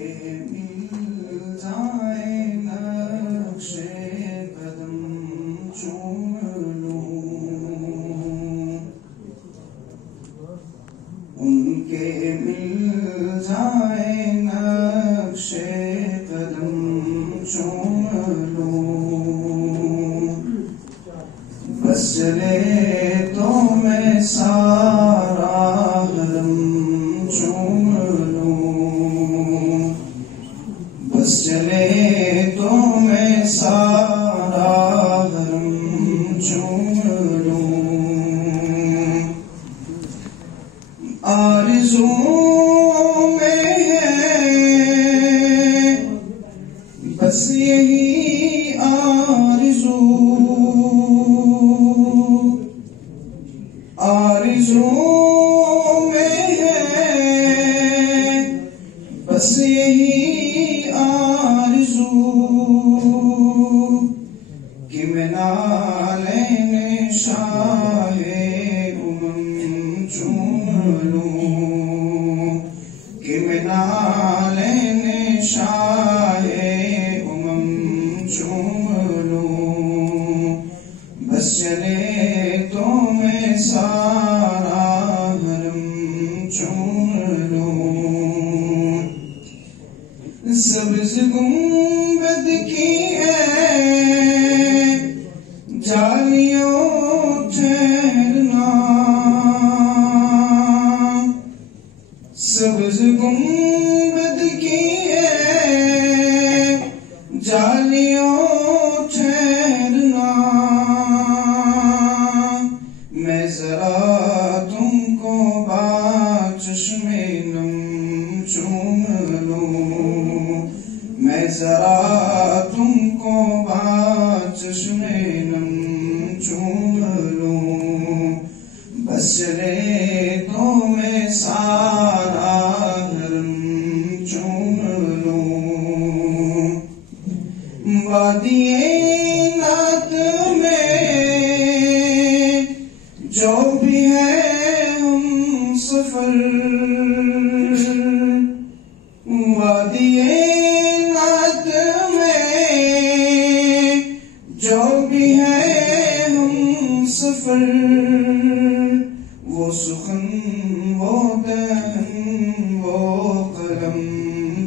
مل جائے نقش قدم چوم لوں، ان کے مل جائے نقش قدم چوم لوں، بس چلے تو میں سارا حرم چوم لوں، بس چلے تو میں سارا حرم چوم لوں، آرزو میں ہے بس یہی آرزو، آرزو میں ہے بس یہی آرزو، کہ میں نالین شاہ امم چوم لوں، کہ میں نالین شاہ امم چوم لوں، بس چلے تو میں سارا حرم چوم لوں، سبز گنبد کی جالیوں ٹھہرنا، سبز گنبد کی جالیوں ٹھہرنا، میں ذرا تم کو باچشم نم چوم لوں، میں ذرا تم کو باچشم نم چوم لوں، بس چلے تو میں سارا حرم چوم لوں، وادی نعت میں جو بھی ہے ہم سفر، وادی نعت میں جو بھی ہے ہم سفر، وہ سخن وہ دہن وہ قلم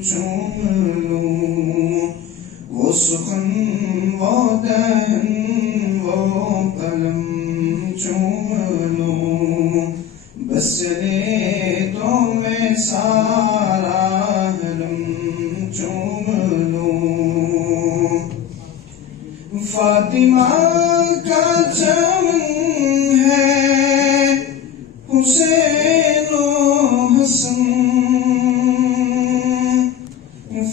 چوم لوں، وہ سخن وہ دہن وہ قلم چوم لوں، بس چلے تو میں سارا حرم چوم لوں، فاطمہ کا چمن ہے حسین و حسن،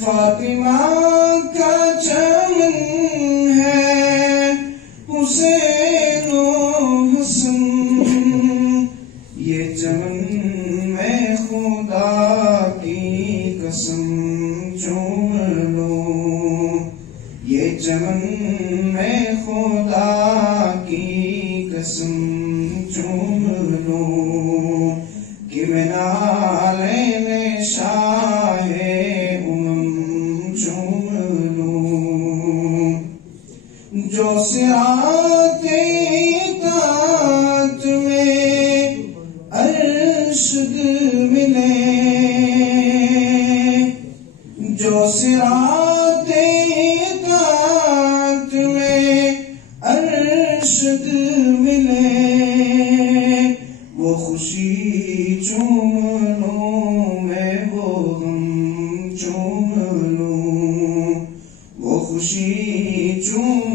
فاطمہ کا چمن ہے حسین و حسن، یہ چمن میں خدا کی قسم چوم لوں، یہ چمن میں خدا کی قسم چوم لوں، کہ میں نالین شاہ امم چوم لوں، جو صراط اطاعت میں ارشد ملے، جو صراط اطاعت میں ارشد ملے، وہ خوشی چوم لوں میں وہ غم چوم لوں، وہ خوشی چوم